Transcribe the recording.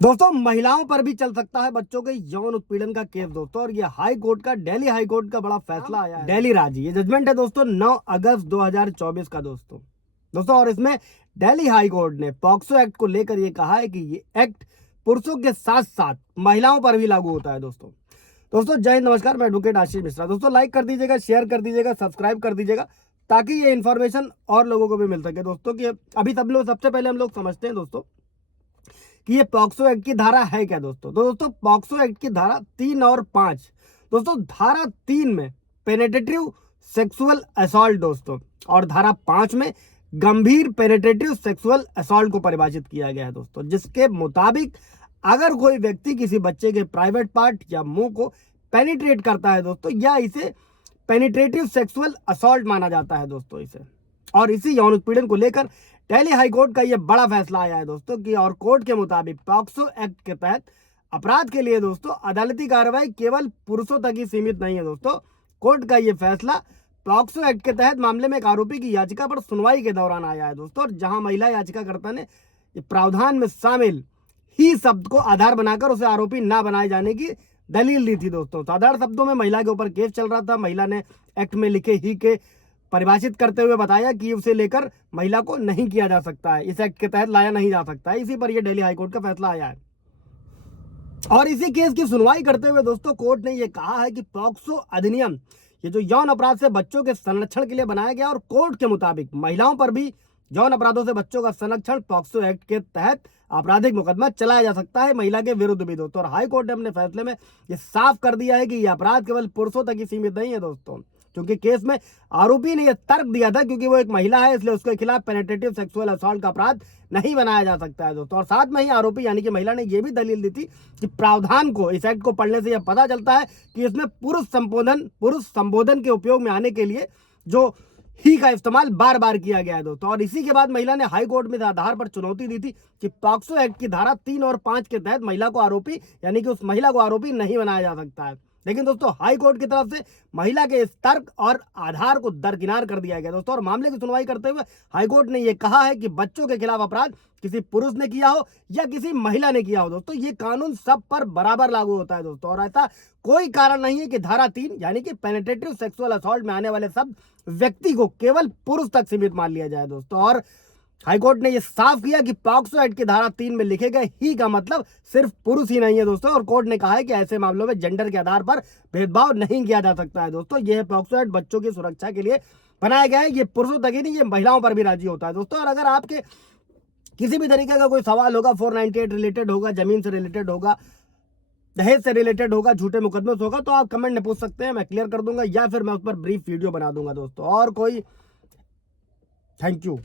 दोस्तों महिलाओं पर भी चल सकता है बच्चों के यौन उत्पीड़न का केस दोस्तों, और ये हाई कोर्ट का, दिल्ली हाई कोर्ट का बड़ा फैसला आया है। दिल्ली राजी, ये जजमेंट है दोस्तों 9 अगस्त 2024 का दोस्तों, और इसमें दिल्ली हाई कोर्ट ने पॉक्सो एक्ट को लेकर ये कहा है कि ये एक्ट पुरुषों के साथ साथ महिलाओं पर भी लागू होता है दोस्तों जय हिंद, नमस्कार, मैं एडवोकेट आशीष मिश्रा। दोस्तों लाइक कर दीजिएगा, शेयर कर दीजिएगा, सब्सक्राइब कर दीजिएगा, ताकि ये इन्फॉर्मेशन और लोगों को भी मिल सके दोस्तों। कि अभी सबसे पहले हम लोग समझते हैं दोस्तों कि ये पॉक्सो एक्ट की धारा है क्या दोस्तों। तो दोस्तों पॉक्सो एक्ट की धारा 3 और 5 दोस्तों, धारा 3 में पेनिट्रेटिव सेक्सुअल असॉल्ट दोस्तों, और धारा 5 में गंभीर पेनिट्रेटिव सेक्सुअल असॉल्ट को परिभाषित किया गया है दोस्तों, जिसके मुताबिक अगर कोई व्यक्ति किसी बच्चे के प्राइवेट पार्ट या मुंह को पेनिट्रेट करता है दोस्तों, या इसे पेनिट्रेटिव सेक्सुअल असॉल्ट माना जाता है दोस्तों इसे। और इसी यौन उत्पीड़न को लेकर दिल्ली हाई कोर्ट का यह बड़ा फैसला आया है दोस्तों कि, और कोर्ट के मुताबिक पॉक्सो एक्ट के तहत अपराध के लिए दोस्तों अदालती कार्रवाई केवल पुरुषों तक ही सीमित नहीं है दोस्तों। कोर्ट का यह फैसला पॉक्सो एक्ट के तहत मामले में एक आरोपी की याचिका पर सुनवाई के दौरान आया है दोस्तों, और जहां महिला याचिकाकर्ता ने प्रावधान में शामिल ही शब्द को आधार बनाकर उसे आरोपी ना बनाए जाने की दलील दी थी दोस्तों। साधारण शब्दों में महिला के ऊपर केस चल रहा था। महिला ने एक्ट में लिखे ही के परिभाषित करते हुए बताया कि उसे लेकर महिला को नहीं किया जा सकता है, इस एक्ट के तहत लाया नहीं जा सकता है। इसी पर यह दिल्ली हाईकोर्ट का फैसला आया है, और इसी केस की सुनवाई करते हुए दोस्तों कोर्ट ने यह कहा है कि पॉक्सो अधिनियम ये जो यौन अपराध से बच्चों के संरक्षण के लिए बनाया गया, और कोर्ट के मुताबिक महिलाओं पर भी यौन अपराधों से बच्चों का संरक्षण पॉक्सो एक्ट के तहत आपराधिक मुकदमा चलाया जा सकता है महिला के विरुद्ध भी दोस्तों। और हाई कोर्ट ने अपने फैसले में यह साफ कर दिया है कि यह अपराध केवल पुरुषों तक ही सीमित नहीं है दोस्तों, क्योंकि केस में आरोपी ने यह तर्क दिया था क्योंकि वो एक महिला है, इसलिए उसके खिलाफ पेनिट्रेटिव सेक्सुअल असॉल्ट का अपराध नहीं बनाया जा सकता है दोस्तों। और साथ में ही आरोपी यानी कि महिला ने यह भी दलील दी थी कि प्रावधान को, इस एक्ट को पढ़ने से यह पता चलता है कि इसमें पुरुष संबोधन के उपयोग में आने के लिए जो ही का इस्तेमाल बार बार किया गया है दोस्तों। और इसी के बाद महिला ने हाई कोर्ट में इस आधार पर चुनौती दी थी कि पॉक्सो एक्ट की धारा 3 और 5 के तहत महिला को आरोपी यानी कि उस महिला को आरोपी नहीं बनाया जा सकता है। लेकिन दोस्तों हाई कोर्ट की तरफ से महिला के इस तर्क और आधार को दरकिनार कर दिया गया दोस्तों। और मामले की सुनवाई करते हुए हाई कोर्ट ने यह कहा है कि बच्चों के खिलाफ अपराध किसी पुरुष ने किया हो या किसी महिला ने किया हो दोस्तों, ये कानून सब पर बराबर लागू होता है दोस्तों। और ऐसा कोई कारण नहीं है कि धारा 3 यानी कि पेनिट्रेटिव सेक्सुअल असॉल्ट में आने वाले सब व्यक्ति को केवल पुरुष तक सीमित मान लिया जाए दोस्तों। और हाईकोर्ट ने यह साफ किया कि पॉक्सो एक्ट की धारा 3 में लिखे गए ही का मतलब सिर्फ पुरुष ही नहीं है दोस्तों। और कोर्ट ने कहा है कि ऐसे मामलों में जेंडर के आधार पर भेदभाव नहीं किया जा सकता है दोस्तों। यह पॉक्सो एक्ट बच्चों की सुरक्षा के लिए बनाया गया है, ये पुरुषों तक ही नहीं, ये महिलाओं पर भी राजी होता है दोस्तों। और अगर आपके किसी भी तरीके का कोई सवाल होगा, 498 रिलेटेड होगा, जमीन से रिलेटेड होगा, दहेज से रिलेटेड होगा, झूठे मुकदमे से होगा, तो आप कमेंट में पूछ सकते हैं, मैं क्लियर कर दूंगा, या फिर मैं उस पर ब्रीफ वीडियो बना दूंगा दोस्तों। और कोई थैंक यू।